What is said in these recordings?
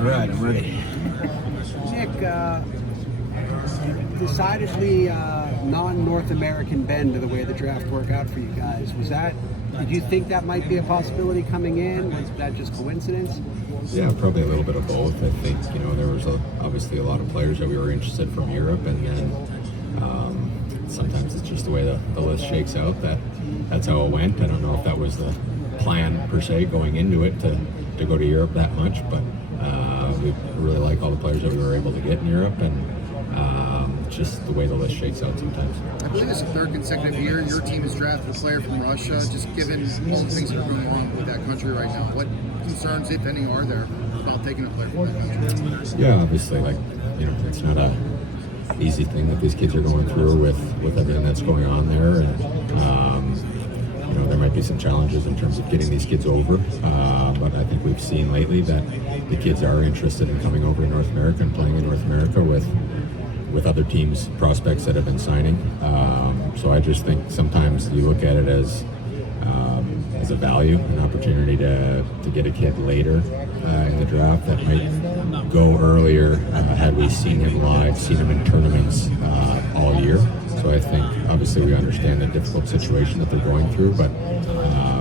All right, I'm ready. Nick, decidedly non-North American bend to the way the draft worked out for you guys. Did you think that might be a possibility coming in? Was that just coincidence? Yeah, probably a little bit of both. I think, there was obviously a lot of players that we were interested from Europe, and then sometimes it's just the way the list shakes out. That's how it went. I don't know if that was the plan per se going into it to go to Europe that much, but we really like all the players that we were able to get in Europe, and just the way the list shakes out sometimes. I believe it's the third consecutive year your team has drafted a player from Russia. Just given all the things that are going on with that country right now, what concerns, if any, are there about taking a player from that country? Yeah, obviously, it's not a easy thing that these kids are going through with everything that's going on there, and there might be some challenges in terms of getting these kids over, but I think we've seen lately that the kids are interested in coming over to North America and playing in North America with other teams' prospects that have been signing. So I just think sometimes you look at it as a value, an opportunity to get a kid later in the draft that might go earlier had we seen him live, seen him in tournaments all year. So I think obviously we understand the difficult situation that they're going through, but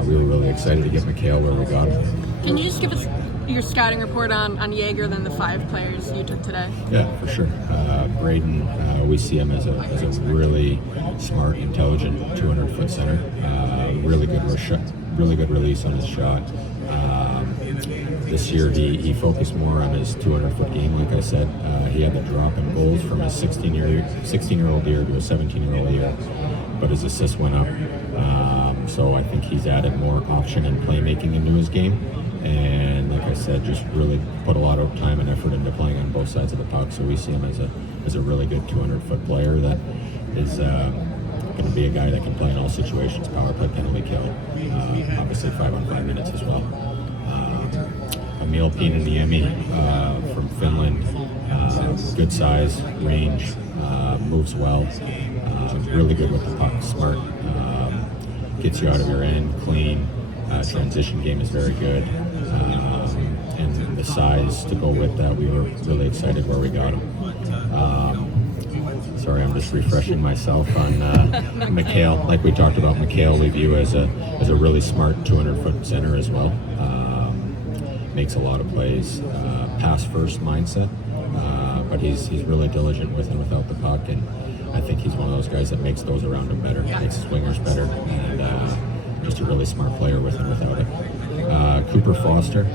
we were really excited to get Mikhail where we got him. Can you just give us your scouting report on Jaeger than the 5 players you took today? Yeah, for sure. Braden, we see him as a really smart, intelligent 200-foot center. Really good release on his shot. This year he focused more on his 200-foot game. Like I said, he had the drop in goals from his 16-year-old year to a 17-year-old year, but his assists went up. So I think he's added more option and playmaking into his game. And like I said, just really put a lot of time and effort into playing on both sides of the puck. So we see him as a really good 200-foot player that is going to be a guy that can play in all situations, power play, penalty kill, obviously 5-on-5 minutes as well. Emil Pienaniemi from Finland, good size, range, moves well, really good with the puck, smart, gets you out of your end, clean, transition game is very good, and the size to go with that, we were really excited where we got him. Sorry, I'm just refreshing myself on Mikhail. Like we talked about, Mikhail we view as a really smart 200-foot center as well. Makes a lot of plays, pass first mindset, but he's really diligent with and without the puck, and I think he's one of those guys that makes those around him better, makes his wingers better, and just a really smart player with and without it. Cooper Foster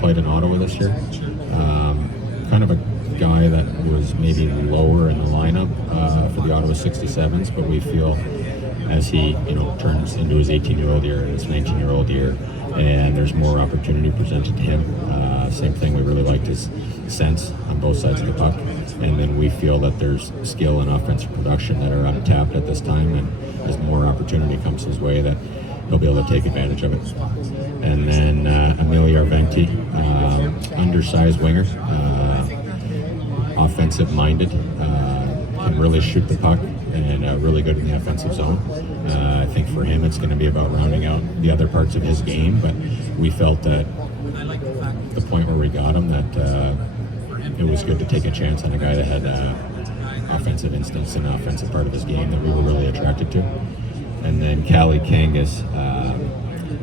played in Ottawa this year. Kind of a guy that was maybe lower in the lineup for the Ottawa 67s, but we feel as he turns into his 18-year-old year and his 19-year-old year, and there's more opportunity presented to him. Same thing, we really liked his sense on both sides of the puck, and then we feel that there's skill and offensive production that are untapped at this time, and as more opportunity comes his way, that he'll be able to take advantage of it. And then Emil Järventie, undersized winger, offensive-minded, can really shoot the puck, and really good in the offensive zone. I think for him it's going to be about rounding out the other parts of his game, but we felt that the point where we got him, that it was good to take a chance on a guy that had offensive instincts and offensive part of his game that we were really attracted to. And then Kalle Kangas,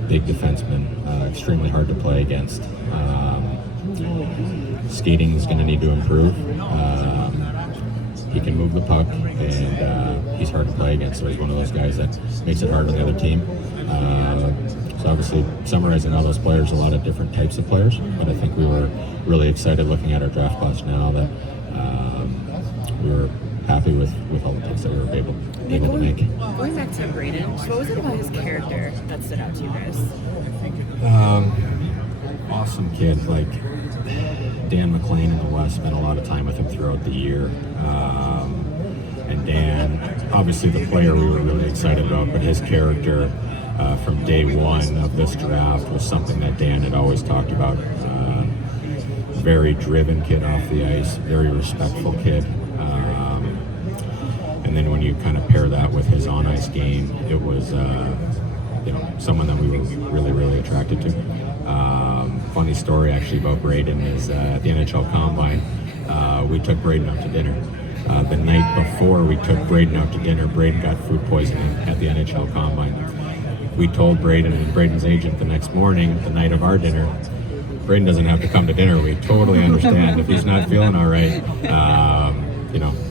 big defenseman, extremely hard to play against. Skating is going to need to improve. He can move the puck, and he's hard to play against, so he's one of those guys that makes it hard on the other team. So obviously, summarizing all those players, a lot of different types of players, but I think we were really excited looking at our draft class now that we were happy with all the picks that we were able to make. Going back to Braden, what was it about his character that stood out to you guys? Awesome kid. Like Dan McLean in the West spent a lot of time with him throughout the year. And Dan, obviously the player we were really excited about, but his character from day one of this draft was something that Dan had always talked about. Very driven kid off the ice, very respectful kid. And then when you kind of pair that with his on-ice game, it was someone that we were really, really attracted to. funny story actually about Braden is at the NHL Combine, we took Braden out to dinner. The night before we took Braden out to dinner, Braden got food poisoning at the NHL Combine. We told Braden and Braden's agent the next morning, the night of our dinner, Braden doesn't have to come to dinner. We totally understand if he's not feeling all right.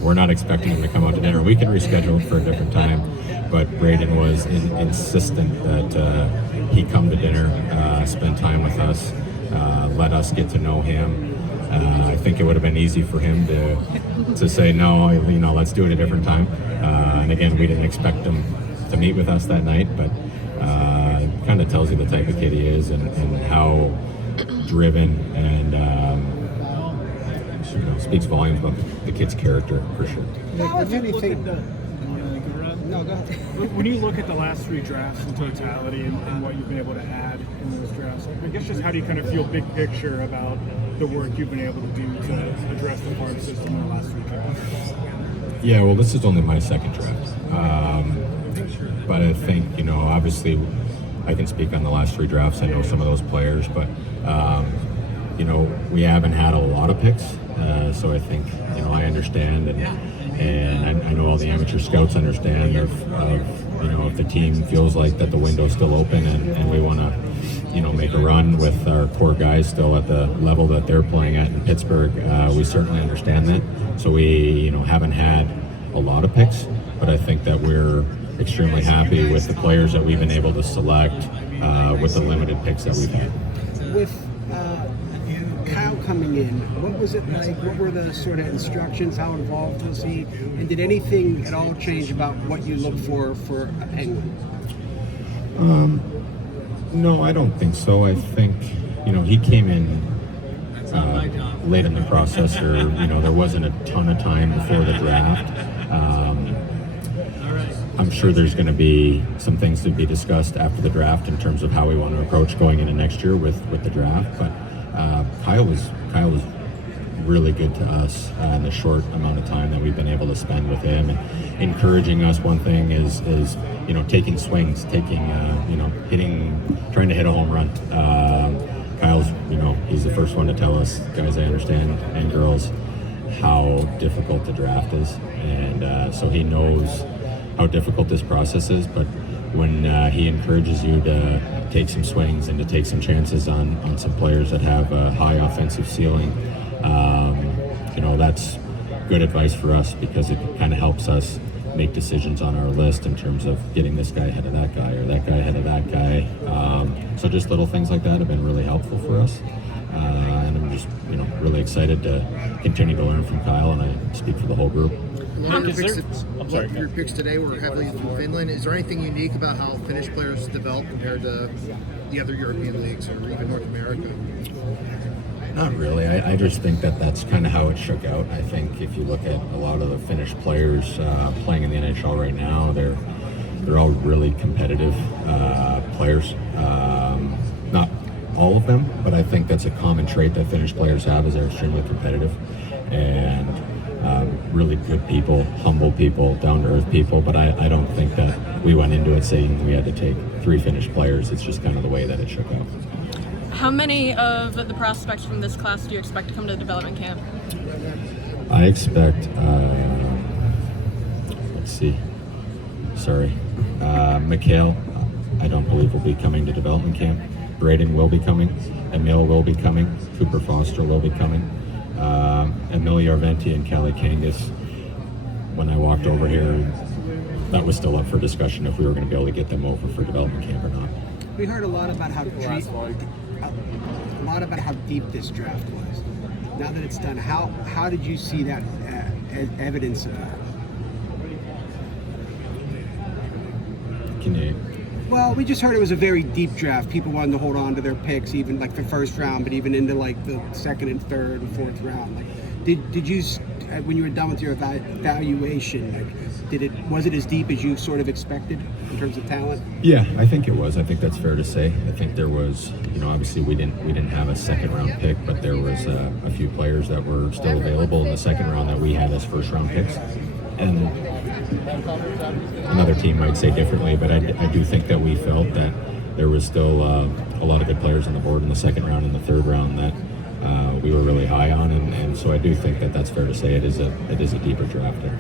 We're not expecting him to come out to dinner. We can reschedule it for a different time, but Braden was insistent that he come to dinner, spend time with us, let us get to know him. I think it would have been easy for him to say no, let's do it a different time. And again, we didn't expect him to meet with us that night, but it kind of tells you the type of kid he is and how driven and speaks volumes about the kid's character for sure. How, if anything, No, go ahead. When you look at the last 3 drafts in totality and what you've been able to add in those drafts, I guess just how do you kind of feel big picture about the work you've been able to do to address the farm system in the last 3 drafts? Yeah, well, this is only my second draft. But I think, obviously I can speak on the last 3 drafts. I know some of those players, but, we haven't had a lot of picks. So I think, I understand and I know all the amateur scouts understand if the team feels like that the window's still open and we want to, make a run with our core guys still at the level that they're playing at in Pittsburgh, we certainly understand that. So we, haven't had a lot of picks, but I think that we're extremely happy with the players that we've been able to select with the limited picks that we've had. with Kyle coming in, what was it like? What were the sort of instructions? How involved was he? And did anything at all change about what you look for a Penguin? No, I don't think so. I think, he came in late in the process, or, there wasn't a ton of time before the draft. I'm sure there's going to be some things to be discussed after the draft in terms of how we want to approach going into next year with the draft. But Kyle was really good to us in the short amount of time that we've been able to spend with him, and encouraging us. One thing is taking swings, trying to hit a home run. Kyle's, he's the first one to tell us, guys, I understand, and girls, how difficult the draft is, and so he knows how difficult this process is. But when he encourages you to take some swings and to take some chances on some players that have a high offensive ceiling, that's good advice for us, because it kind of helps us make decisions on our list in terms of getting this guy ahead of that guy or that guy ahead of that guy. So just little things like that have been really helpful for us. And I'm just, really excited to continue to learn from Kyle, and I speak for the whole group. Your picks today were heavily from Finland. Is there anything unique about how Finnish players develop compared to the other European leagues or even North America? Not really. I just think that's kind of how it shook out. I think if you look at a lot of the Finnish players playing in the NHL right now, they're all really competitive players. Not all of them, but I think that's a common trait that Finnish players have, is they're extremely competitive and really good people, humble people, down-to-earth people. But I don't think that we went into it saying we had to take 3 Finnish players. It's just kind of the way that it shook out. How many of the prospects from this class do you expect to come to the development camp? I expect, Mikhail, I don't believe will be coming to development camp. Braden will be coming. Emil will be coming. Cooper Foster will be coming. Emily Arventi and Callie Kangas, when I walked over here, that was still up for discussion if we were going to be able to get them over for development camp or not. We heard a lot about how deep this draft was. Now that it's done, how did you see that evidence of that? Can you? Well, we just heard it was a very deep draft. People wanted to hold on to their picks, even like the first round, but even into like the second and third and fourth round. Like, did you, when you were done with your evaluation, was it as deep as you sort of expected in terms of talent? Yeah, I think it was. I think that's fair to say. I think there was, obviously we didn't have a second round pick, but there was a few players that were still available in the second round that we had as first round picks. And another team might say differently, but I do think that we felt that there was still a lot of good players on the board in the second round and the third round that we were really high on, and so I do think that that's fair to say it is a deeper draft there.